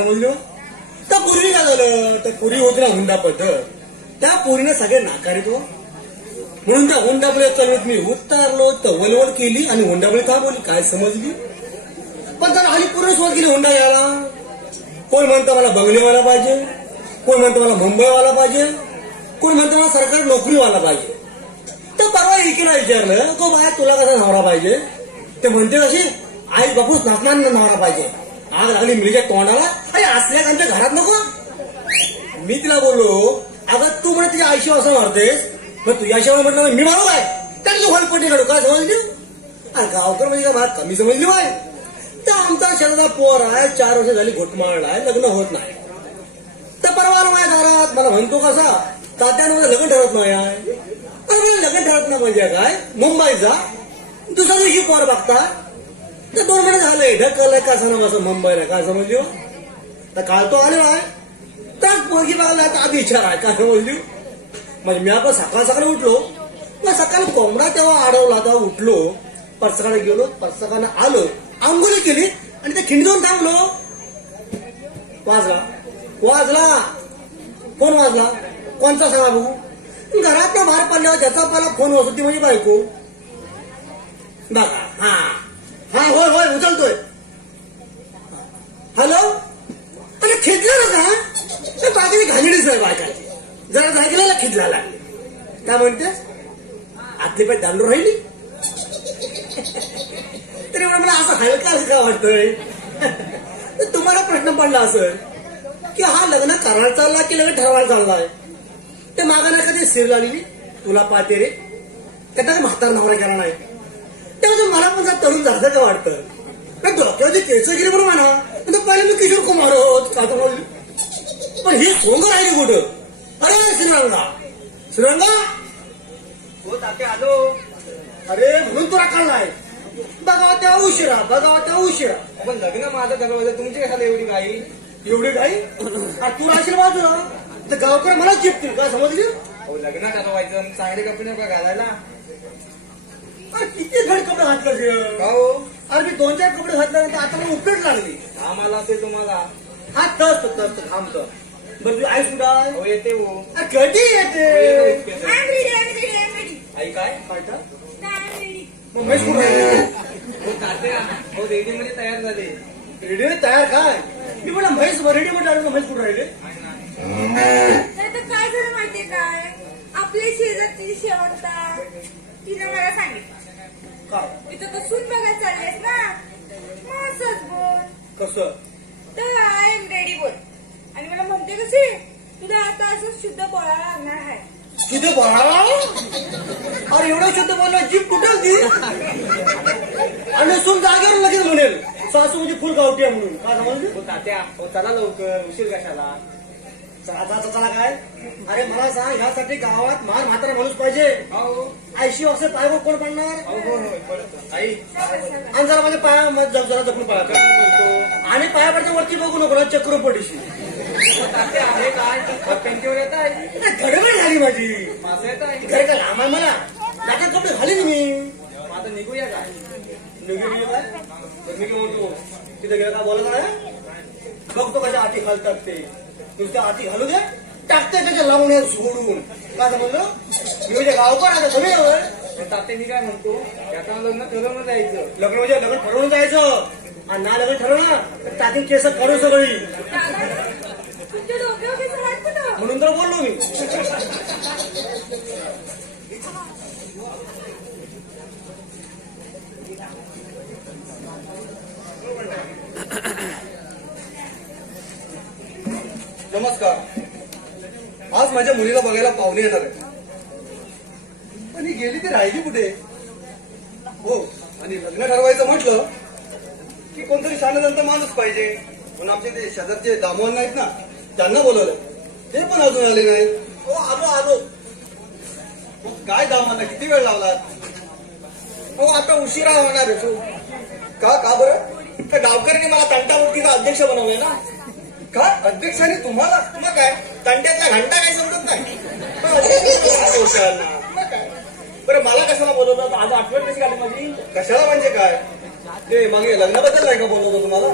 समजलं? त्या पूर्वी काय झालं, त्या पूर्वी होती ना हुंडा पद्धत, त्या पोरीने सगळे नाकारितो. म्हणून त्या हुंडाबळी चालवत मी उतरलो तर वलवल केली आणि हुंडाबळी का बोलली काय समजली. पण त्याला हल्ली पूर्ण सुरुवात केली हुंडा घ्यायला. कोण म्हणतं मला बंगलेवाला पाहिजे, कोण म्हणतं मला मुंबईवाला पाहिजे, कोण म्हणतं मला सरकारी नोकरीवाला पाहिजे. तर परवा एकीला विचारलं तो बाया तुला कसा नवरा पाहिजे. ते म्हणते कशी आई बापूस नाचणार नवरा पाहिजे. आग लागली मुलीच्या तोंडाला, अरे असल्या आमच्या घरात नको. मी तिला बोललो अगं तू म्हणे तुझ्या आयुष्य असं मारतेस, मग तुझ्या आयुष्यावर म्हटलं मी मारू काय, त्याला तू हलपट्टी काढू काय समजली. गावकर म्हणजे का भात कमी समजली बाय. तर आमचा शेजारचा पोर आहे, 4 वर्ष झाली घोटमाळला आहे, लग्न होत नाही. तर परवा माझ्या दारात मला म्हणतो कसा तात्यानं लग्न ठरत नाही आहे. मला लग्न ठरत नाही म्हणजे काय, मुंबईचा दुसऱ्या दिवशी पोर बघता. तर 2 महिने झाले ढकलय का सांगा असं मुंबईला काय समजली. तर काल तो आलेला आहे त्याच पोरगी बघायला आधी विचार आहे काय समजली. म्हणजे मी आपण सकाळ सकाळी उठलो, मग सकाळी कोंबडा तेव्हा अडवला तेव्हा उठलो, परसकाने गेलो, परसकाने आलो, आंघोळी केली आणि त्या खिंडी जाऊन थांबलो. वाजला फोन वाजला. कोणता सांगा बघू. घरात ना बाहेर पडल्यावर ज्याचा पहिला फोन वाजतो ती म्हणजे बायको. बघा हा हा होय होय उचलतोय. हॅलो. अरे खिदलं ना का बाकी घालणीच आहे बायकाची. जरा जागेला खिदला लागली. काय म्हणते आतली पाय दांडू राहिली. तरी मला असं हलका असं का वाटतंय. तुम्हाला प्रश्न पडला असेल की हा लग्न करायला चालला की लग्न ठरवायला चाललाय. ते मागाने कधी सिर लागली तुला पाहते रे त्याचा म्हातारा नवरा केला नाही. तेव्हा मला पण जर तरुण झालं का वाटतं. डोक्यावरती केस गेली म्हणून म्हणा पहिले मी किशोर कुमार होत का समजली. पण ही सोंग राहिली कुठं. अरे श्रीरंगा हो तात्या आलो. अरे म्हणून तुला काढलाय. बघावं त्या उशिरा. पण लग्न माझं ठरवलं तुमची कशाला एवढी घाई. एवढी काही तू राहशील बाजूला तर गावकर मला चिपतील का समजली. हो लग्न ठरवायचं चांगले कपडे का घालायला. अरे किती घड कपडे घातले हो. अरे मी 2-4 कपडे घातल्यानंतर आता मला उपयोग लागली. आम्हाला असेल तुम्हाला हा तस थांबतो. बरं तुझी आई सुद्धा हो येते हो. कधी येते. आई काय मग म्हैस कुठं राहिली. हो तात्या हो रेडी मध्ये तयार झाले. रेडी तयार काय मी म्हणा म्हैस रेडी मध्ये आलो म्हैस कुठं राहिले. काय झालं माहितीये काय आपल्या शेजारची शेवटता तिने मला सांगितलं तिथं तर सून बघायला चाललेस ना. असंच बोल कसं तर आय एम रेडी बोल. आणि मला म्हणते कशी तुला आता असं शुद्ध बोलायला लागणार आहे. शुद्ध बोलायला. अरे एवढं शुद्ध बोलला जीभ कुठं ती. आणि सून जागेवर लगेच म्हणेल सासू म्हणजे फुल गावठी आहे म्हणून काय समजली. हो तात्या हो चला लवकर उशीर कशाला. चला काय. अरे मला सांग ह्यासाठी गावात म्हातारा माणूस पाहिजे. 80 वर्ष पाय कोण पडणार. आई आणि जरा माझ्या पाया जरा जपून पाया आणि पायावरच्या वरती बघू नको ना चक्र पडीशी. तात्या आहे काय टंकीवर येत आहे. गडबड झाली माझी. माझं येत आहे घर का लांब आहे मला जाता कपडे घालीन मी. माझं निघूया काय. निघून काय मी काय म्हणतो तिथे गेलं का बोलत नाही. बघतो कशा आठी घालतात ते नुसत्या आठी घालू दे टाकते त्याच्या लावून सोडून काय समजलं. मी म्हणजे गावकर आता सगळे तात्या मी काय म्हणतो याचा लग्न ठरवून जायचं. लग्न म्हणजे लग्न ठरवून जायचं आणि ना लग्न ठरवणार तर त्यातील केस काढू सगळी. तुमच्या डोक्यावर कसं वाटतं ना म्हणून तर बोललो मी. नमस्कार. आज माझ्या मुलीला बघायला पाहुणे येणार आहे. पण ही गेली ती राहिली कुठे. हो आणि लग्न ठरवायचं म्हटलं की कोणतरी शानदंत माणूस पाहिजे. म्हणून आमचे ते शेजारचे दामोहन नाहीत ना त्यांना बोलवलं. ते पण अजून आले नाही. हो आलो. काय दामोहनला किती वेळ लावला. हो आता उशिरा होणार आहे. का बरं. गावकऱ्यांनी मला तंटामुक्तीचा अध्यक्ष बनवलंय ना. काय अध्यक्षाने तुम्हाला. मग काय तंट्यातला घंटा काही समजत नाही. मग काय बरं मला कशाला बोलवलं आज आठवण कशी आली माझी. कशाला म्हणजे काय ते मागे लग्नाबद्दल नाही का बोलवतो तुम्हाला.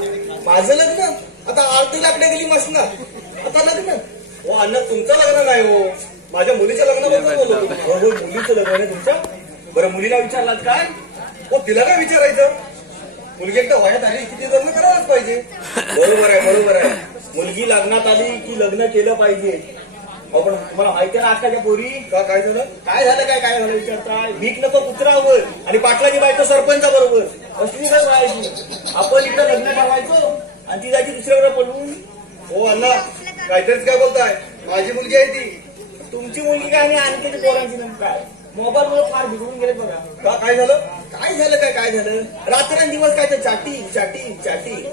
माझं लग्न आता आरती लाकडे गेली मसनात आता लग्न. हो अण्णा तुमचं लग्न नाही हो, माझ्या मुलीच्या लग्नाबद्दल बोलतो. हो मुलीचं लग्न आहे तुमच्या. बरं मुलीला विचारलात काय? हो तिला काय विचारायचं, मुलगी एकदा वयात आली की ती लग्न करायलाच पाहिजे. बरोबर आहे बरोबर आहे. मुलगी लग्नात आली की लग्न केलं पाहिजे. अहो पण तुम्हाला माहिती आहे ना आजकालच्या पोरी का काय झालं? काय झालं काय झालं विचारताय. भीक नको कुत्रावर आणि पाटलाची बायको सरपंचाबरोबर असली काय व्हायची. आपण इकडे लग्न ठरवायचो आणि ती जायची दुसऱ्यावर पळून. हो अण्णा काहीतरीच काय बोलताय, माझी मुलगी आहे ती. तुमची मुलगी काय आणि आणखी पोरांची नेमकं काय. मोबाईल मुळे फार बिघडून गेले बघा. का काय झालं? काय झालं रात्रंदिवस काय तर चॅटिंग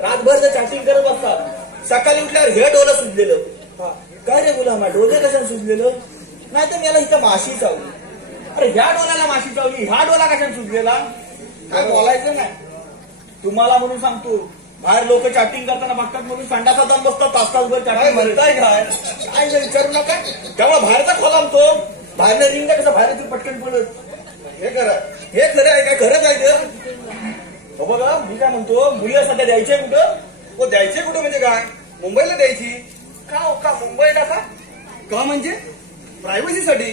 रातभर तर चॅटिंग करत असतात. सकाळी उठल्यावर हे डोलं सुचलेलं. काय रे गुलामा डोले कशाने सुचलेलं. नाही तर मला इथं माशी चावली. अरे ह्या डोल्याला माशी चावली, ह्या डोला कशाने सुचलेला. काय बोलायचं नाही तुम्हाला म्हणून सांगतो. बाहेर लोक चॅटिंग करताना बघतात म्हणून संडासा जाऊन बसतात तासभर काय चॅटिंग म्हणताय काय? काय नाही विचारू नका. त्यामुळे बाहेरचा खोला तो बाहेरनं रिंग कसं बाहेर पटकन पडत. हे करा. हे खरं आहे काय खरंच आहे ते. हो बघा मी काय म्हणतो मुलीला सध्या द्यायचे कुठं. हो द्यायचे कुठं म्हणजे काय, मुंबईला द्यायची. का मुंबईला का म्हणजे प्रायव्हसीसाठी.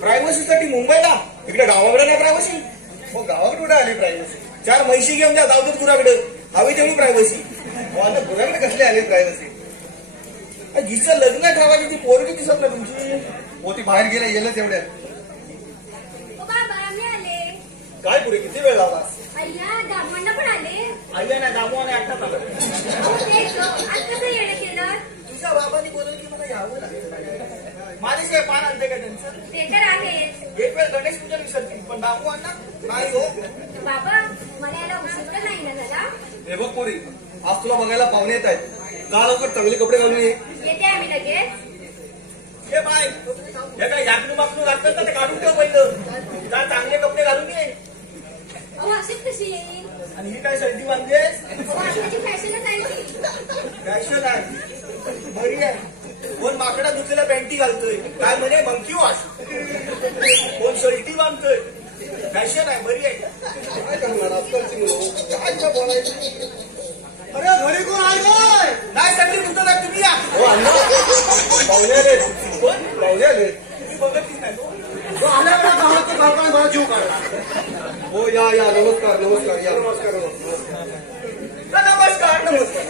प्रायव्हसीसाठी मुंबईला. इकडे गावाकडे नाही प्रायव्हसी. हो गावाकडे कुठे आली प्रायव्हसी. 4 म्हैशी घेऊन द्या जाऊ देत गुराकडे हवी तेवढी प्रायव्हसी. हो आता गुराकडे कसली आली प्रायव्हसी. जिचं लग्न ठेवायची ती पोरगी दिसत ना तुमची. हो ती बाहेर गेल्या येलच एवढ्या. ओ बाबा मी आले. काय पुढे किती वेळ लावला. अय्या दामण्णा पण आले. आय्या नाही दामू आणि आठवत आलं. तेच आज कसं येणं केलं. तुझ्या बाबांनी बोलवलं की मला यावं लागेल. माझ्याशिवाय पान आणते का त्यांचं. ते तर आहेच. एक वेळ गणेश पूजन विसरतील पण दामू अण्णा नाही हो. बाबा मला याला उशीर तर नाही ना झाला. हे बघ पोरी आज तुला बघायला पाहुणे येत आहेत. का लवकर चांगले कपडे घालून ये. येते आम्ही लगेच. हे बाय हे काय याकणू माकणू लागतात का ते काढून ठेव पहिलं. काय चांगले कपडे घालून ये. अहो अशीच कशी येईल. आणि ही काय सर्दी बांधलीस. अहो आताची फॅशनच आहे ती. फॅशन आहे बरी आहे. कोण माकडा दुसऱ्याला पॅन्टी घालतोय काय म्हणे मंकी वॉश. कोण शर्टी बांधतोय. फॅशन आहे बरी आहे. काय करणार आजकालची मुलं काय तुला बोलायचं. अरे घरी कोण आहे नाही सगळी तुझं नाही तुम्ही या. हो अण्णा पाहुणे आले. कोण पाहुणे आले. तुम्ही बघतच नाही तो. हो आल्याकडे गावात गावकडे मला जीव काढा. हो या या नमस्कार नमस्कार या नमस्कार नमस्कार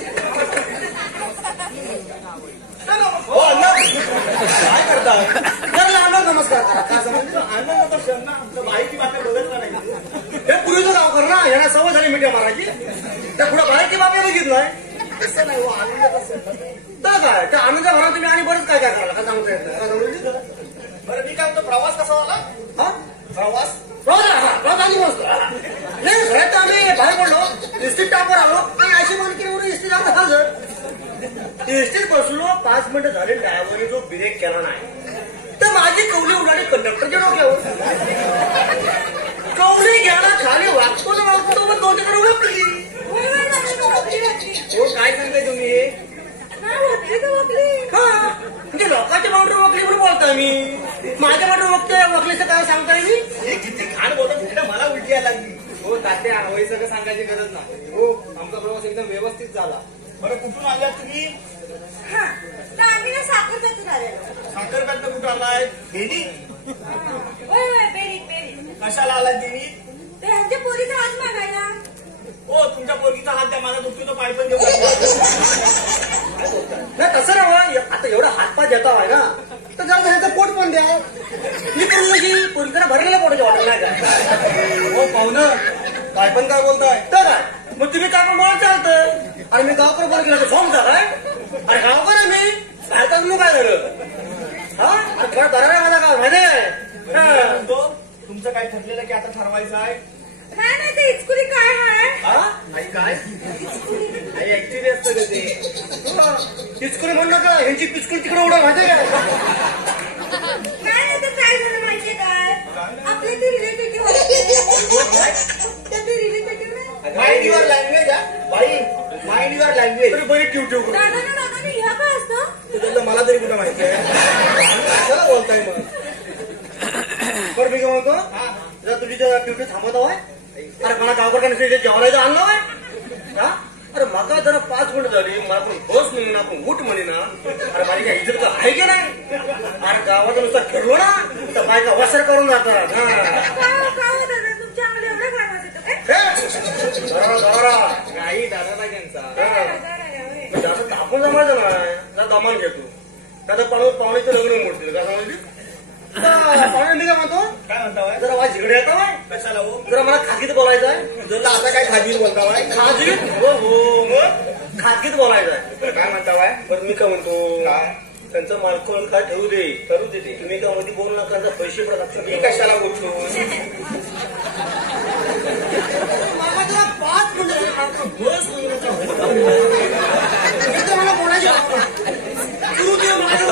हो अण्णा काय करता. नमस्कार आनंद तर क्षण ना आमचं बाईची बातम्या बघत नाही. हे पूर्वीचं गाव कर ना यांना सवय झाली मिठ्या मारायची. त्या पुढे बाहेरची बातम्या बघितलंय. तसं नाही हो आनंदाचा क्षण. तर काय त्या आनंदा भरा तुम्ही आणि बरंच काय काय करायला का सांगता येत नाही. बरं मी काय म्हणतो प्रवास कसा झाला. हा प्रवास प्रवास आली मस्त. नाही घरात आम्ही बाहेर पडलो इस्टीट टापवर आलो आणि अशी मानकीवर इस्टीट आला हजर. इस्टीट बसलो 5 मिनिटं झाले ड्रायव्हरने जो ब्रेक केला नाही तर माझी कवली उडाली कंडक्टरच्या डोक्यावर. कवली घ्यायला खाली वागतो ना वागतो मग दोनच्याकडे उडकली. हो काय सांगताय तुम्ही. हा म्हणजे लोकांच्या बाउंड्री वकली म्हणून बोलताय मी. माझ्या बाउंड्री वकलीचं काय सांगताय मी. हे किती घाण बोलत तिकडे मला उलटी यायला लागली. हो तात्या वय सगळं सांगायची गरज नाही. हो आमचा प्रवास एकदम व्यवस्थित झाला. बरं कुठून आल्यात तुम्ही. हा तर आम्ही ना साखरपेतून आलेलो. साखरपेटला कुठं आलाय. बेनी होय बेरीत. कशाला आलाय देवी. ते ह्यांच्या पोरीचा हात मागायला. हो तुमच्या पोरगीचा हात द्या माझा दुखतो तो पाय पण देऊ. नाही तसं ना आता एवढा हातपाय देता आहे ना तर जरा त्याचं पोट पण द्या. मी करून की पोरीकडे भरलेल्या पोटाची वाटत नाही काय. हो पाहुणं काय पण काय बोलताय. तर काय मग तुम्ही काय पण बोलत चालतं. आणि मी गावकर बरं केलं फॉर्म झालाय. अरे गावकर आहे मी भारतात मग काय झालं. हा खरं बरं माझा गाव माहिती आहे. म्हणतो तुमचं काय ठरलेलं की आता ठरवायचं आहे. काय नाही ते इचकुरी काय आहे. हा आई काय आई ऍक्च्युली असतं का ते. पिचकुरी म्हणलं का ह्यांची पिचकुरी तिकडे उडा माहिती आहे. काय नाही ते काय झालं माहितीये काय. आपले ते रिलेटिव्ह होते. ते रिलेटिव्ह माइंड युअर लँग्वेज हा बाई. Mind your language. तरी बरी ठेव ठेव करून. दादा ह्या काय असतं. तुझं मला तरी कुठं माहिती आहे. चला बोलताय मग. बरं मी काय म्हणतो जर तुझी ड्युटी थांबवत हवाय. अरे मला गावकर जेवायला आणलं हवाय. हा अरे मागा जरा 5 मिनिट झाली मला पण बस म्हणून आपण उठ म्हणे ना. अरे माझी काय इज्जत तर आहे की नाही. अरे गावात नुसता फिरलो ना तर बायका वसर करून जातात. तुमच्या अंगाला एवढं घाम येतो काय? काही दादा नाही त्यांचा. जास्त तापून जमायचं नाही ना. दमान घेतो आता पाहुण्याचं लग्न मोडतील का समजली. पाहुणे मी काय म्हणतो काय म्हणता जरा माझ्या झिगडे येता कशाला हो जरा मला खाकीत बोलायचं आहे. जर आता काय खाजील बोलता खाजीत हो हो मग खाकीत बोलायचं आहे. काय म्हणता बरं मी काय म्हणतो काय त्यांचं मालकोल काय ठेवू दे करू दे तुम्ही काय मध्ये बोलू नका त्यांचा पैसे पडतात. मी कशाला बोलतो मामा जरा 5 मिनिटं बस मला बोलायची करू दे माझ्या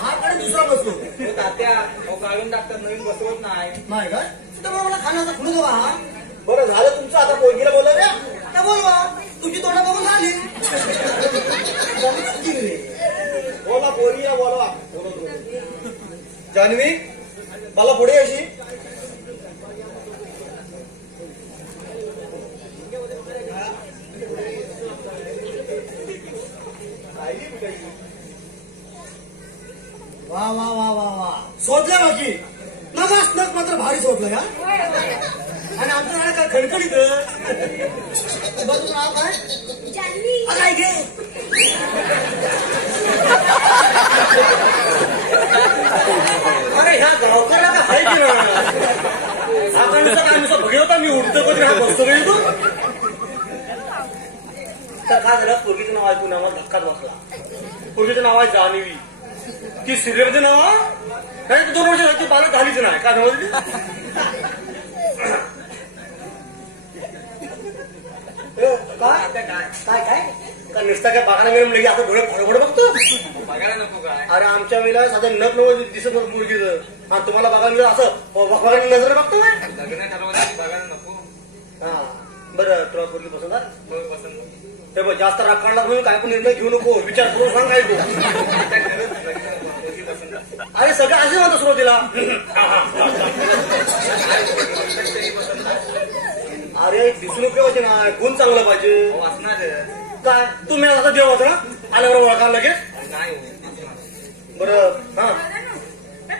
हा कडे दुसरा बसतो तात्या काढून टाकतात नवीन बसवत नाही. नाही काय तर मला खाण्याचा खुडू दो हा. बरं झालं तुमचं आता पोरगीला बोलवल्या आता बोलवा तुमची तोंडा बघून झाली. बोला पोरगीला बोलवा. जान्हवी मला पुढे अशी वा वा वा वा वा शोधल्या बाकी नगास नग मात्र भारी शोधलं या. आणि आमचं नाव काय खणखणीत तुझं नाव काय काय घे अरे ह्या गावकरला का हाय की हा नुसतं काय नुसतं भगे होता मी उठतो कधी हा बसतो नाही तू. तर काय झालं पोरगीचं नाव ऐकून आम्हाला धक्काच बसला. पोरगीचं नाव आहे जान्हवी. ती सिरियलचं नाव नाही 2 वर्ष झाली ती पालक झालीच नाही काय समजली. काय काय काय का नुसता काय बघायला मिळून लगे आता डोळे फडफड बघतो. बघायला नको काय अरे आमच्या वेळेला साधं नक नव दिसत होतं मुलगीचं आणि तुम्हाला बघायला मिळालं असं बघायला नजर बघतो काय. लग्न ठरवलं बघायला नको. हा बरं तुला पोरगी पसंत आहे. हो, पसंत हे बघ जास्त राग काढला म्हणून काय पण निर्णय घेऊ नको विचार करून सांग काय तू. अरे सगळं असे म्हणतो सुरुवातीला. अरे दिसून उपयोगाचे ना गुण चांगलं पाहिजे वाचणार काय. तुम्ही आता देव होता ना आल्यावर ओळखा लगेच. नाही बरं हा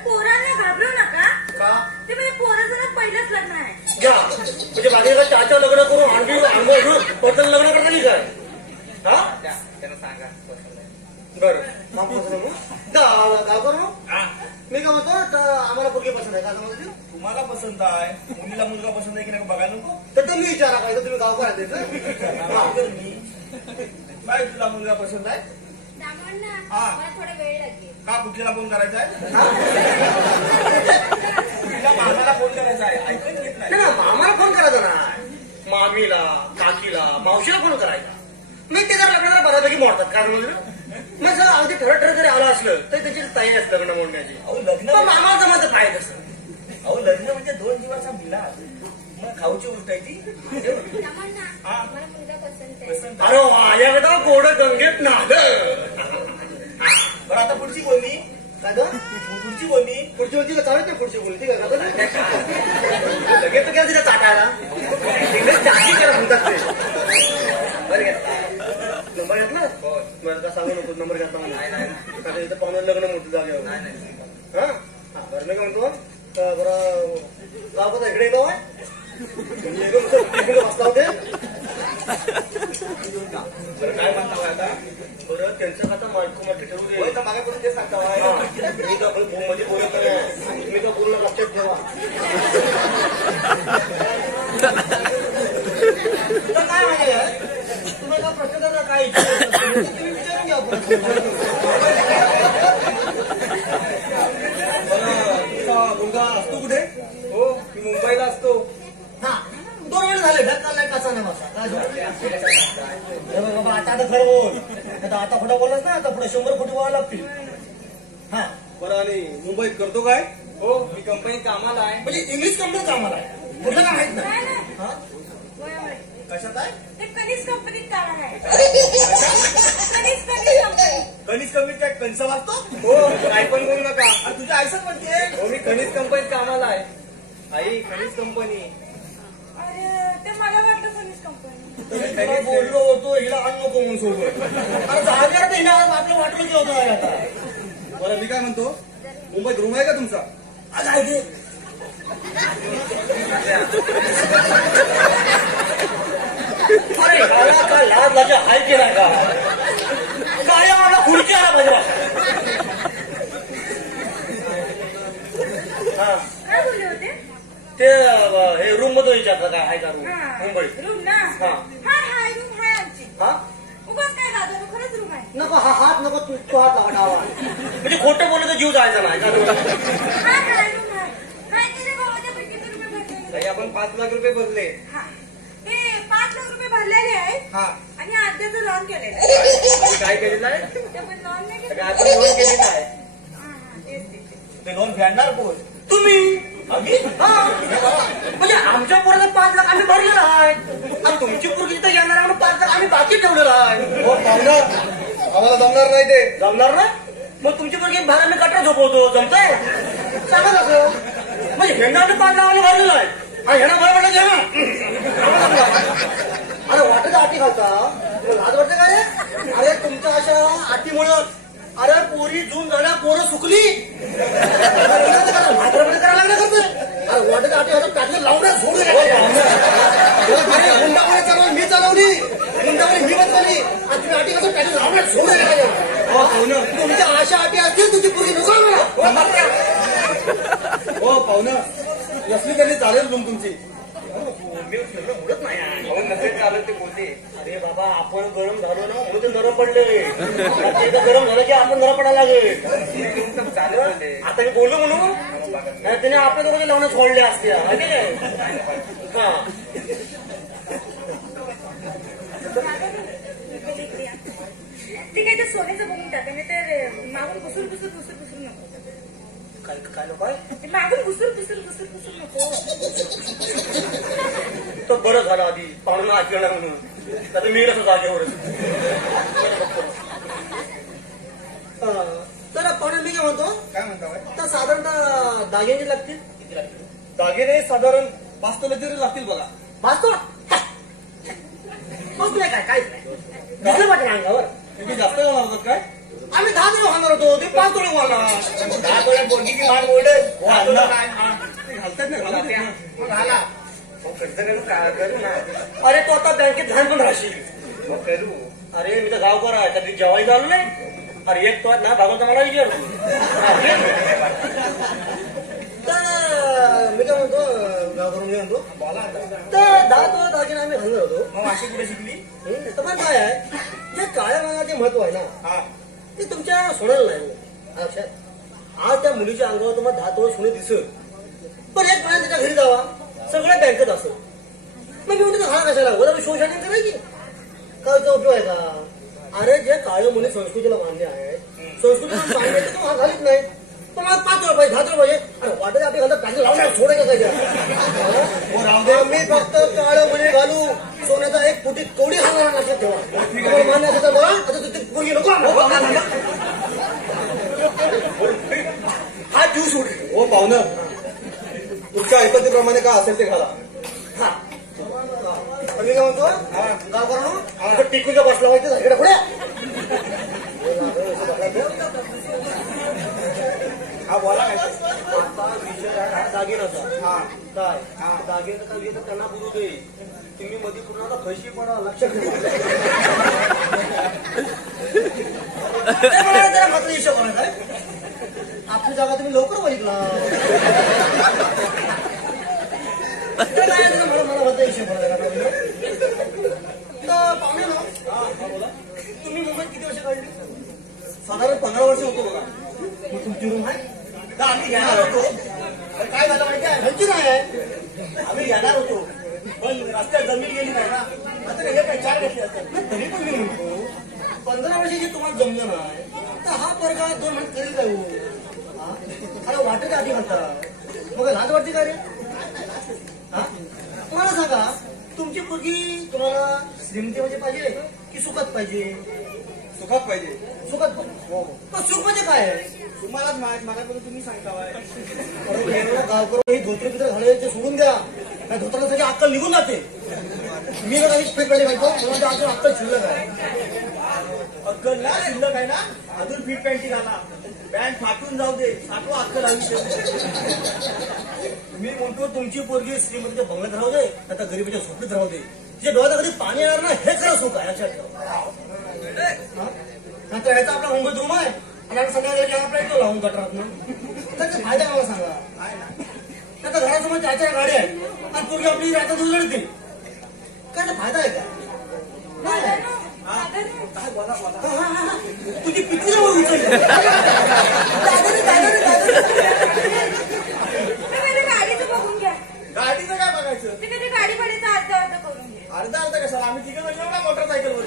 पोरांना घाबरू नका का ते म्हणजे पोराचं पहिलंच लग्न आहे. घ्या म्हणजे बाकी चाचा लग्न करून आणखी अनुभव घेऊन पटकन लग्न करता नाही काय. हा त्यांना सांगा बरं काय करू मी काय म्हणतो तर आम्हाला पोरगी पसंत आहे काय समजली. तुम्हाला पसंत आहे मुलीला मुलगा पसंत आहे की नाही बघायला नको. तर तुम्ही विचारा काय तर तुम्ही गाव करायचं काय तुला मुलगा पसंत आहे मला थोडा वेळ लागेल. का कुठलीला फोन करायचा आहे तुला मामाला फोन करायचा आहे ऐकून घेत नाही. ना मामाला फोन करायचा ना मामीला काकीला मावशीला फोन करायचा. मी ते जर आपल्याला बऱ्यापैकी मोडतात कारण मग जर अगदी ठरत जरी आलं असलं तर त्याची ताई असतं लग्न मोडण्याची. अहो लग्न पण मामाला जमायचं पाहिजे तसं. अहो लग्न म्हणजे 2 जीवाचा मिलाप. मग खाऊची गोष्ट आहे ती. मला मुलगा पसंत आहे. पसंत अरे माझ्याकडे गोड गंगेत नाद. बरं आता पुढची बोलणी काय गं? पुढची बोलणी पुढची बोलती का चालत नाही पुढची बोलती का लगेच तर गेलं तिला ताटायला टाकी करा म्हणतात ते. बरं घेतला नंबर घेतला बरं का सांगू नको नंबर घेतला मला इथं पाहुणे लग्न मोठं जागेवर. हा हा बरं मी काय म्हणतो बरं गाव कसं इकडे येतो बसला होते. बरं काय म्हणता आता बरं त्यांचं आता मालको मात्र ठेवू दे. तर मागाकडून ते सांगता मी तर फोन मध्ये बोलत नाही तुम्ही तर बोलणं लक्षात ठेवा. काय माहिती तुम्ही का प्रत्येकाचा काय तुम्ही विचारून घ्या. मुलगा असतो कुठे. हो मी मुंबईला असतो. हा 2 वेळ झाले ढक्का नाही कसा नाही बाबा आता खरं बोल आता खोटं बोलत ना आता पुढे 100 कोटी बोलायला लागतील. हा बरं आणि मुंबईत करतो काय. हो मी कंपनीत कामाला आहे. म्हणजे इंग्लिश कंपनी कामाला आहे कुठलं काय माहित नाही. हा कशात आहे ते कनिष्ठ कंपनीत कामाला आहे. कनिष्ठ कंपनी. कनिष्ठ कंपनीत काय कणसं वाचतो. हो काय पण बोलू नका. तुझ्या आईसच म्हणते. हो मी कनिष्ठ कंपनीत कामाला आहे. आई कनिष्ठ कंपनी. अरे ते मला वाटलं पोलीस कंपनी. त्याला बोललो होतो हिला आण नको म्हणून सोबत. अरे जागेवर हिला आपलं वाटलं की होतं आता. बरं मी काय म्हणतो, मुंबईत रूम आहे का तुमचा? आज आहे ते. अरे मला का लाज लाजा हाय केला का? काय मला खुर्ची आला पाहिजे. हा काय बोलले होते? ते हे रूम मध्ये विचारलं काय आहे का रूम मुंबईत? रूम ना. हा. हाय रूम हाय आमची. हा उगाच काय दादा खरंच रूम आहे. नको हा हात नको तू हात लावा डावा. म्हणजे खोटं बोललं तर जीव जायचा नाही का? हाय रूम आहे. काय केलं भावाच्या पैकी रुपये भरलेले. काही आपण 5 लाख रुपये भरले. हा ते 5 लाख रुपये भरलेले आहेत हा आणि अर्ध्याचं लॉन केलेलं आहे. आणि काय केलेलं आहे? ते पण लॉन नाही सगळं केलं. आपण लोन केलेलं आहे. तेच. ते लोन फेडणार कोण? तुम्ही. म्हणजे आमच्या पोराला 5 लाख आम्ही भरलेला आहे आणि तुमची पोरगी तिथे येणार म्हणून 5 लाख आम्ही बाकी ठेवलेला आहे. हो पाहुणं, आम्हाला जमणार नाही ते. जमणार ना? मग तुमची पोरगी बाहेर आम्ही कटरा झोपवतो. जमतंय? सांगा कसं. म्हणजे हेंडा आम्ही 5 लाख आम्ही भरलेला आहे आणि हेणा बरं म्हटलं जेव्हा अरे वाटत आटी घालता लाज वाटते काय रे? अरे तुमच्या अशा आटीमुळं अरे पोरी जून झाल्या पोरं सुकली. म्हातारपणे करायला लागलं कसं? अरे वाटत आटी घालता टाकलं लावण्यात सोडून हुंडामुळे चालवली मी चालवली हुंडामुळे मी बसवली आणि तुम्ही आटी घालता टाकलं लावण्यात सोडून. तुमच्या अशा आटी असतील तुमची पोरगी नको. हो पाहुणं, नसली तरी चालेल रूम तुमची. उडत नाही. भाऊ नसेल चालत ते बोलते. अरे बाबा आपण गरम झालो ना म्हणून ते नरम पडले. एकदा गरम झालं की आपण नरम पडायला लागेल. तुमचं चालत बोलते. आता मी बोललो म्हणून नाही त्याने आपल्या दोघं लावणं सोडले असते. हा ते काय ते सोन्याचं बघून टाका नाही तर मागून घुसूर नको. काय काय लोक आहे ते मागून घुसूर नको. तर बरं झालं आधी पाहुणं आत येणार म्हणून. तर मी कसं जागेवरच. तर पाहुणे मी काय म्हणतो, काय म्हणता बाई? तर साधारणतः दागिने लागतील. दागिने साधारण 5 तोळे तरी लागतील बघा. वाचतो बसले काय काय दिसलं पाहिजे अंगावर. तुम्ही जास्त होणार होतात काय? आम्ही 10 तोळे वाहणार होतो ते 5 तोळे वाहणार. 10 तोळे बोलली मान ओढत. ते घालतात ना, घालू देत ना. घाला. मग खर्च करू ना. अरे तो आता बँकेत घाण पण राहशील. मग करू. अरे मी तर गावकर आहे कधी जेवायला झालो नाही. अरे एक तो ना भागवता मला विचार. तर मी काय म्हणतो गावकरून मी म्हणतो तर 10 तोळे दागिने आम्ही घालणार होतो. मग अशी कुठे शिकली? तर पण काय आहे जे काळ्या मानाचे महत्व आहे ना हा ते तुमच्या सोन्याला नाही. लक्षात आज त्या मुलीच्या अंगावर तुम्हाला 10 तोळे सोने दिसत पण एक महिना त्याच्या घरी जावा सगळ्या बँकेत असत. मग मी म्हणतो हा कशाला उद्या शोषण करायची कायचा उपयोग आहे का? अरे जे काळे मुली संस्कृतीला मान्य आहेत संस्कृतीला मान्य आहे हा घालीत नाही. पण आज 5 तोळे पाहिजे 10 तोळे पाहिजे. अरे वाटत आपली घालतात टाकी लावणार सोडायचं काय? मी फक्त काळे मुली घालू सोन्याचा एक फुटी कवडी घालणार लक्षात ठेवा. तुम्हाला मान्य असेल तर बघा. आता तू पोरगी नको हा जीव सोडली. हो पाहुणं, तुमच्या ऐपतीप्रमाणे काय असेल ते घाला. हा मी काय म्हणतो गावकरांनो टिकूनच्या बसला पाहिजे सगळीकडे पुढे. हा बोला काय? दागिनाचा हा काय दागिने काय घेतात त्यांना बोलू दे. तुम्ही मध्ये पूर्ण आता फैशी पडा लक्षात ठेवा. जरा मात्र हिशोब करायचा आहे. आपली जागा तुम्ही लवकर बघितला. मला मात्र हिशोब करायचा. तर पाहुणे ना तुम्ही मुंबईत किती वर्ष काढली? साधारण 15 वर्ष होतो बघा. मग तुमची रूम आहे? तर आम्ही येणार होतो. पण काय झालं माहिती आहे ह्यांची नाही आहे. आम्ही येणार होतो पण रस्त्यात जमीन गेली नाही ना. आता हे काय 4 घेतले असतात तरी पण मी म्हणतो 15 वर्षाची तुम्हाला जमलं नाही तर हा वर्ग 2 महिन्यात करेल काय हो? अरे वाटत आधी म्हणता मग लाज वाटते का रे? हा तुम्हाला सांगा तुमची मुलगी तुम्हाला श्रीमंतीमध्ये पाहिजे की सुखात पाहिजे? सुखात पाहिजे. सुखात पाहिजे. हो पण सुख म्हणजे काय आहे? तुम्हालाच माझ्याकडून तुम्ही सांगता गावकरी धोत्र पित्र घालायचे सोडून द्या. नाही धोत्राला सगळी अक्कल निघून जाते. मी जर काही फिट पाहिजे बायको म्हणजे अजून अक्कल शिल्लक आहे. अक्कल ना शिल्लक आहे ना, अजून फिट पॅन्टी घाला. पॅन्ट फाटून जाऊ दे, साठवा अक्कल आयुष्य. मी म्हणतो तुमची पोरगी श्रीमतीच्या बंगल्यात राहू दे, आता गरीबाच्या झोपडीत राहू दे. जे डोळ्यात कधी पाणी येणार ना हे खरं सुख आहे. लक्षात ठेवा. नंतर ह्याचा आपला मुंबईत रूम आहे आणि आता संध्याकाळी आपला येतो लावून गटरात ना. त्याचा फायदा मला सांगा. त्याचा घरासमोर 4 गाडी आहे आणि पोरगी आपली रात्र दिवस लढते. काय फायदा आहे का? नाही. दादा तुझी पितळी उचलली. गाडीचं बघून घ्या. गाडीचं काय बघायचं? ते कधी गाडी पडायचं अर्ध करून घ्या. अर्धा कशाला, आम्ही तिघं म्हणजे एवढा मोटरसायकलवर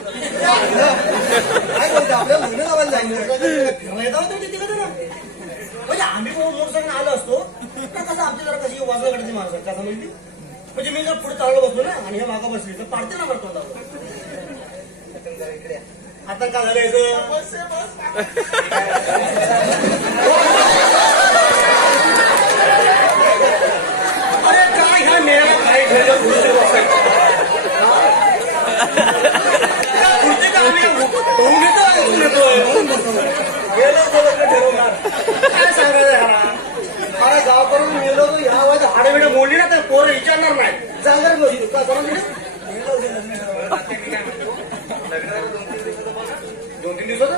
काय बोलतो आपल्याला लग्न लावायला जायचं फिरायला येत होतं तिथे का म्हणजे आम्ही मोटरसायकल आलो असतो तर कसं आमची जरा कशी वाजवा काढायची माणसं का समजली. म्हणजे मी जर पुढे चाललो बसलो ना आणि हे मागं बसली तर पाडते ना म्हणतो. आता काय झालं याचं? अरे काय ह्या मेळ्याला काय ठरलं काय सांगायचं ह्याला. मला गाव करून मेलो तो ह्या वाज हाडबिडे मोडली ना तर पोरं विचारणार नाही. जागर बसली का समजली. 2-3 दिवसाचं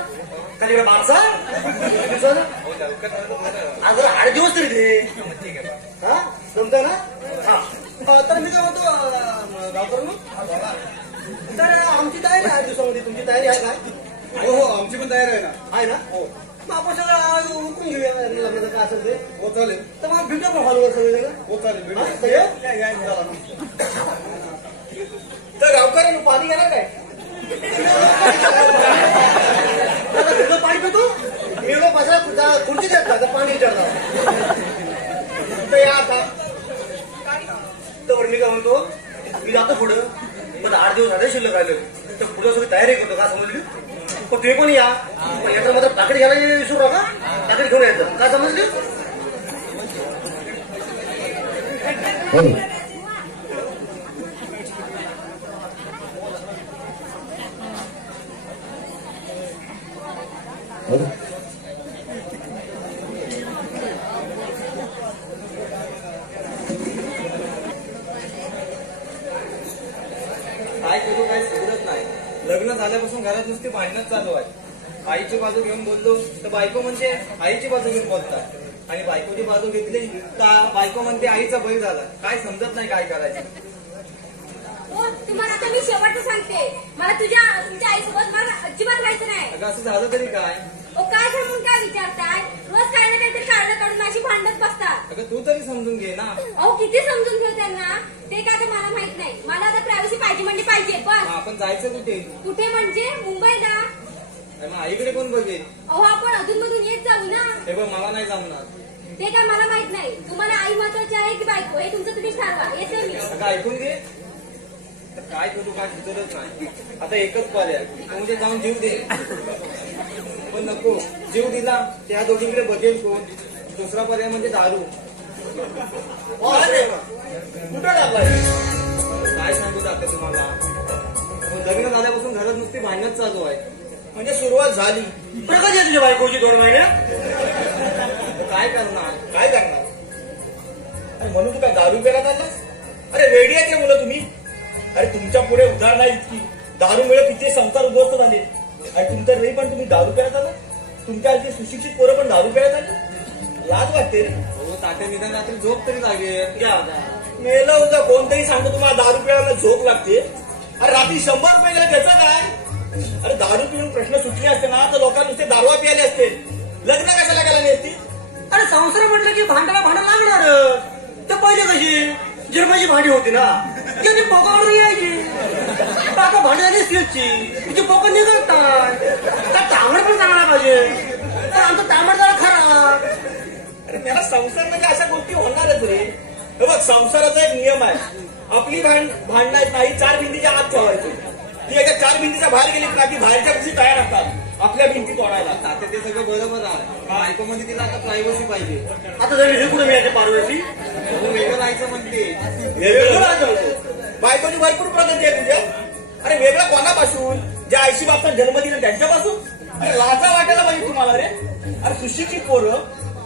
का तिकडे बारसा 2-3 दिवसाचं आज 8 दिवस तरी ते हा जमतं ना. हा तर मी काय म्हणतो गाव करून तर आमची तयारी 8 दिवसामध्ये. तुमची तयारी आहे काय? हो आमची पण तयारी आहे ना. आहे ना. हो मग आपण सगळं उकून घेऊया लग्नाचं काय असेल ते. हो चालेल. तर मग भेटू आपण हॉलवर सगळे. हो चालेल. तर गावकऱ्यांना पाणी घेणार काय? तुझं पाणी पितो मी लोक माझा खुर्ची देत का पाणी विचारणार तर या आता. तर मी काय म्हणतो मी जातो पुढं पण 8 दिवस आधी शिल्लक राहिलं तर पुढं सगळी तयारी करतो का समजली. पण तुम्ही पण या पण याचं मात्र टाकडी घ्यायला विसरू नका. टाकडी घेऊन यायचं काय समजली. काय करू काय सुधरत नाही. लग्न झाल्यापासून घरात नुसती भांडणच चालू आहे. आईची बाजू घेऊन बोललो तर बायको म्हणजे आईची बाजू घेऊन बोलतात आणि बायकोची बाजू घेतली तर बायको म्हणते आईचा बैल झाला. काय समजत नाही काय करायचं. हो तुम्हाला आता मी शेवटचं सांगते. मला तुमच्या आईसोबत मला अजिबात राहायचं नाही. अगं असं झालं तरी काय. काय सांगून काय विचारताय. रोज काही ना काहीतरी काढलं काढून माझी भांडत बसतात. अगं तू तरी समजून घे ना. अहो किती समजून घेऊ त्यांना ते काय तर मला माहित नाही. मला आता प्रायव्हसी पाहिजे म्हणजे पाहिजे. पण आपण जायचं कुठे. कुठे म्हणजे मुंबईला. मग आईकडे कोण बघेल. अहो आपण अधूनमधून येत जाऊ ना. हे बघ मला नाही जमणार. ते काय मला माहित नाही. तुम्हाला आई महत्वाची आहे की बायको हे तुमचं तुम्हीच ठरवा. येते मी. अगं ऐकून घे. काय करू काय सुचलच नाही. आता एकच पर्याय तो म्हणजे जाऊन जीव दे. पण नको जीव दिला त्या दोघींकडे बघेल कोण. दुसरा पर्याय म्हणजे दारू. कुठं लागलाय काय सांगू जाते तुम्हाला. लग्न झाल्यापासून घरात नुसती भांडणच चालू आहे. म्हणजे सुरुवात झाली. प्रगती आहे तुझ्या बायकोची 2 महिन्यात. काय करणार. काय करणार. अरे म्हणून तू काय दारू प्यायला चाललास. अरे वेडी आहे ते मुलं तुम्ही. अरे तुमच्या पुढे उदाहरण आहे इतकी. दारूमुळे किती संसार उद्ध्वस्त झाले आणि तुमच्या नाही पण तुम्ही दारू प्यायला चालला. तुमच्या आधी सुशिक्षित पोरं पण दारू प्यायला चालली. लाज वाटते रे. हो तात्या निदान रात्री झोप तरी लागेल. मेलं होतं कोणतंही सांगतो तुम्हाला दारू प्यायला झोप लागते. अरे रात्री 100 रुपये गेला त्याचं काय. अरे दारू पिऊन प्रश्न सुटले असते ना तर लोकांना नुसते दारूवा प्यायले असते. लग्न कशाला केला नाही असती. अरे संसार म्हटलं की भांडायला लागणार. तर पहिले कशी जिरमाची भांडी होती ना त्याची पोकावर यायची. टाका भांडी आली स्टीलची तिची पोकं निघत नाही. तांबड पण चांगला पाहिजे. आमचा तांबड जरा खरा. अरे त्याला संसार म्हणजे अशा गोष्टी होणारच रे. हे बघ संसाराचा एक नियम आहे. आपली भांडणात नाही 4 भिंतीच्या आत ठेवायची. ती एका 4 भिंतीच्या बाहेर गेली ना की बाहेरच्या गोष्टी तयार असतात आपल्या भिंती तोडायला. तात्या ते सगळं बरोबर आहे. बायको मध्ये तिला आता प्रायव्हसी पाहिजे. आता जरी हे कुठे मिळायचे पार्वती वेगळं राहायचं म्हणते. वेगळं राहायचं म्हणतो. बायकोची भरपूर प्रगती आहे तुझ्या. अरे वेगळं कोणापासून? ज्या आईशी बापचा जन्म दिला त्यांच्यापासून? अरे लाजा वाटायला पाहिजे तुम्हाला रे. अरे सुशिक्षित पोरं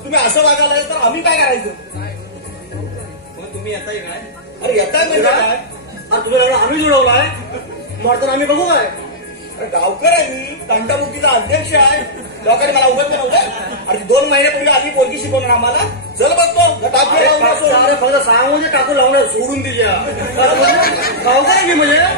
तुम्ही असं वागायला लागलं तर आम्ही काय करायचं? मग तुम्ही येताय काय? अरे येताय म्हणजे काय? आणि तुझं लग्न आम्ही जुळवलाय म्हणताना आम्ही बघू काय? अरे गावकर आहे मी, तंटामुक्तीचा अध्यक्ष आहे. लोकांनी मला उभं बनवलं. अरे 2 महिन्यापूर्वी आधी पोरगी शिकवणार आम्हाला. चल बघतो टाकून लावून अरे बसू. फक्त सांगून टाकून लावणार सोडून दिल्या गाव काय मी म्हणजे हा.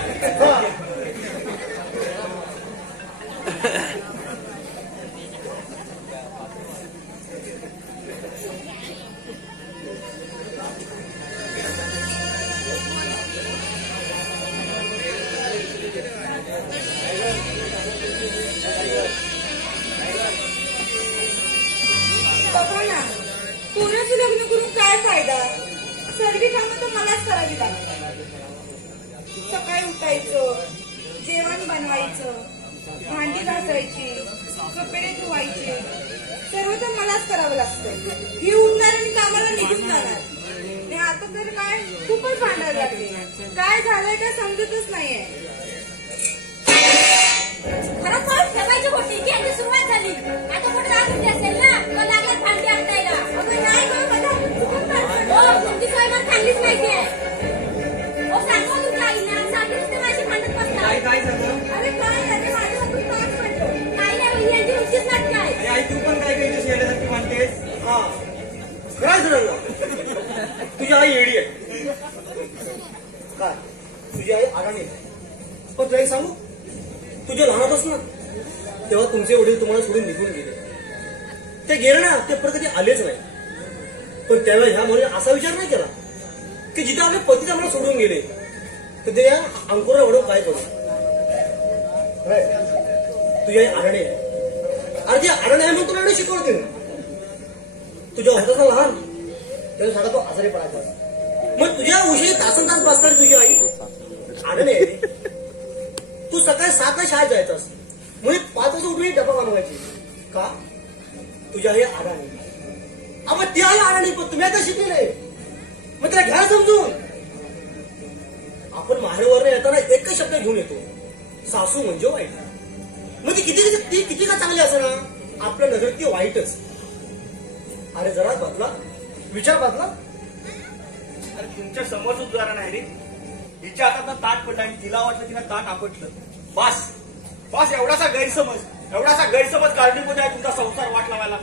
बघा ना, पोराचं लग्न करून काय फायदा? सर्व कामं तर मलाच करावी लागतात. सकाळी उठायचं, जेवण बनवायचं, भांडी घासायची, कपडे धुवायचे, सर्व तर मलाच करावं लागतं. ही उठणार आणि कामाला निघून जाणार. आणि आता तर काय खूपच भांडायला लागले. काय झालंय काय समजतच नाहीये. खरं पण ठेवायची होती की आमची सुरुवात झाली. आता कुठे राहून असेल ना तर लागला भांडी आणतायला. अगं नाही गं, माझा खूप त्रास झाला. हो तुमची सोय मला चांगलीच माहिती आहे. हो सांगा तुमच्या आईला सांगितलं ते माझी भांडत बसतात. काय काय झालं? अरे काय झालं, माझ्या खूप त्रास पडतो. काय नाही यांची नुसतीच नाटक आहे. आणि आई तू पण काय काही तशी येण्यासारखी म्हणतेस? हा खराच रंग तुझी आई येडी आहे. काय तुझी आई अडाणी आहे. पण तुला एक सांगू, तुझ्या लहानातच ना तेव्हा तुमचे वडील तुम्हाला सोडून निघून गेले. ते गेले ना ते परत कधी आलेच नाही. पण त्यावेळेला ह्या मुलीने असा विचार नाही केला की जिथे आपले पतीच आम्हाला सोडून गेले तर ते या अंकुरा वडून काय करू. तुझी आई अडाणी आहे. अरे ती अडाणी आहे म्हणून तुला एवढे शिकवते. तुझ्या हाताचा लहान त्याच्या सगळा तो आजारी पडायचा. मग तुझ्या उशिरी तासन तास बसणार तुझी आई अडाणी आहे. तू सकाळी 7ला शाळेत जायचास म्हणजे 5 वाजता उठून डबा बनवायची का? तुझ्या आई अडाणी. मग ती आई अडाणी पण तुम्ही आता शिकले मग त्याला घ्या समजून. आपण माहेरवर येताना एकच शब्द घेऊन येतो, सासू म्हणजे वाईट. मग ती किती का चांगली असं ना आपल्या नजरेत ती वाईटच. अरे जरा बदला, विचार बदला. अरे तुमच्या समोरच उदाहरण आहे रे. हिच्या हातात ताट पडलं आणि तिला वाटलं तिला ताट आपटलं. बस बस एवढासा गैरसमज कारणीभूत आहे तुमचा संसार वाट लावायला.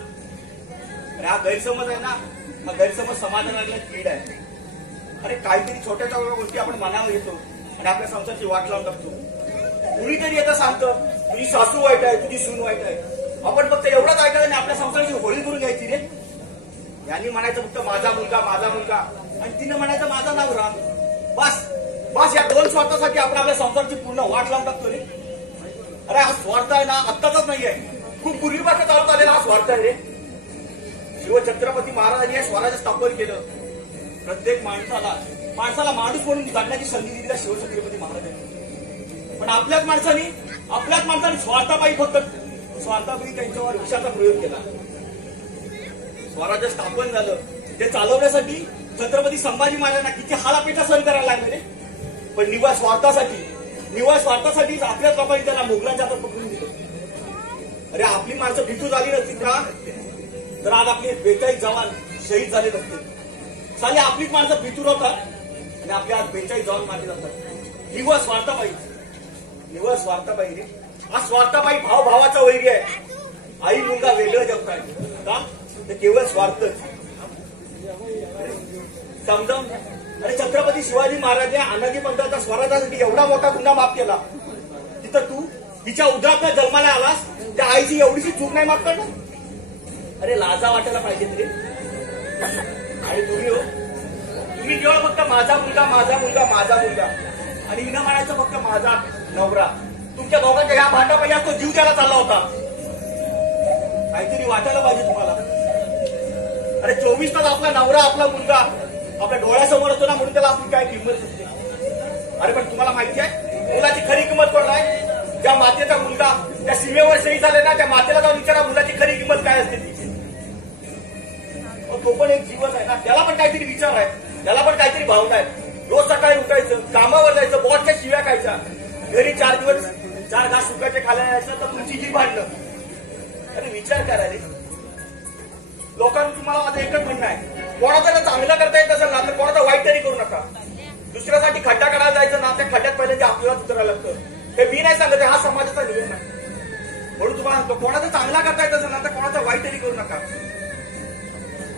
अरे हा गैरसमज आहे ना, हा गैरसमज समाधानाला कीड आहे. अरे काहीतरी छोट्या छोट्या गोष्टी आपण मनावर घेतो आणि आपल्या संसाराची वाट लावून टाकतो. कुणीतरी येतं सांगतं तुझी सासू वाईट आहे, तुझी सून वाईट आहे. आपण फक्त एवढंच ऐकायचं आणि आपल्या संसाराची होळी करून घ्यायची रे. यांनी म्हणायचं फक्त माझा मुलगा आणि तिनं म्हणायचं माझा नवरा. बस या 2 स्वार्थासाठी आपण आपल्या संसाराची पूर्ण वाट लावून टाकतो रे. अरे हा स्वार्थ आहे ना आत्ताचाच नाहीये, खूप पूर्वीपासून चालत आलेला हा स्वार्थ आहे रे. शिवछत्रपती महाराजांनी या स्वराज्य स्थापन केलं. प्रत्येक माणसाला माणूस म्हणून जगण्याची संधी दिली त्या शिवछत्रपती महाराजांनी. पण आपल्याच माणसाने स्वार्थापायी त्यांच्यावर विषाचा प्रयोग केला. स्वराज्य स्थापन झालं ते चालवण्यासाठी छत्रपती संभाजी महाराजांना किती हालापेटा सहन करायला लागले रे. पण निव्वळ स्वार्थासाठी आपल्याच लोकांनी त्याला मोगलांच्या हातात पकडून दिलं. अरे आपली माणसं भिटू झाली नसती का तर आज आपले 42 जवान शहीद झाले नसते. साली आपलीच माणसं भितूर होतात आणि आपले आज 42 जवान मारले जातात. निव्वळ स्वार्थापायी रे. हा स्वार्थापायी भावाचा वैरी आहे. आई मुलगा वेगळं जगताय का ते केवळ स्वार्थच समजावून. अरे छत्रपती शिवाजी महाराजांनी अनादी पंथाच्या स्वराज्यासाठी एवढा मोठा गुन्हा माफ केला. तिथं तू तिच्या उदरात जन्माला आलास त्या आईची एवढीशी चूक नाही माफ करणार. अरे लाजा वाटायला पाहिजे रे. आणि तुम्ही केवळ फक्त माझा मुलगा आणि हिनं म्हणायचं फक्त माझा नवरा. तुमच्या दोघांच्या ह्या भांडापैकी तो जीव द्यायला चालला होता. काहीतरी वाटायला पाहिजे तुम्हाला. अरे 24 तास आपला नवरा आपला मुलगा आपल्या डोळ्यासमोर असतो ना म्हणून त्याला आपली काय किंमत नसते. अरे पण तुम्हाला माहिती आहे मुलाची खरी किंमत कोण आहे? ज्या मातेचा मुलगा त्या सीमेवर शहीद झाले ना त्या मातेला जाऊन विचारा मुलाची खरी किंमत काय असते ती. तो पण एक जीवच आहे ना, त्याला पण काहीतरी विचार आहे, त्याला पण काहीतरी भावना आहेत. रोज सकाळी उठायचं, कामावर जायचं, बॉसच्या शिव्या खायच्या, घरी 4 दिवस 4 घास सुकाचे खायला यायचं, तर तुमची जी भांडणं. अरे विचार करा रे. लोकांना तुम्हाला माझं एकच म्हणणं आहे, कोणाचा चांगला करता येत असेल ना तर कोणाचा वाईट तरी करू नका. दुसऱ्यासाठी खड्डा काढायला जायचं ना, त्या खड्ड्यात पहिले आपल्याला उतरायला लागतं. हे मी नाही सांगत, हा समाजाचा नियम आहे. म्हणून तुम्हाला सांगतो, कोणाचा चांगला करता येत असेल ना तर कोणाचा वाईट तरी करू नका.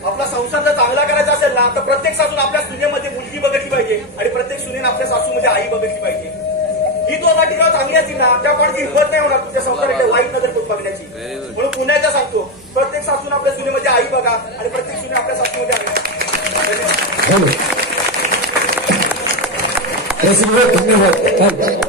आपला संसार जर चांगला करायचा असेल ना तर प्रत्येक सासून आपल्या सुनेमध्ये मुलगी बघितली पाहिजे आणि प्रत्येक सुनेने आपल्या सासूमध्ये आई बघितली पाहिजे. ही तो टीका चांगली असतील ना त्या कोणाची हिंमत नाही होणार तुमच्या संसाराकडे वाईट नजर बघण्याची. म्हणून पुन्हा एकदा सांगतो, प्रत्येक सासून आपल्या सुनेमध्ये आई बघा आणि प्रत्येक सुने आपल्या सासूमध्ये आई. धन्यवाद.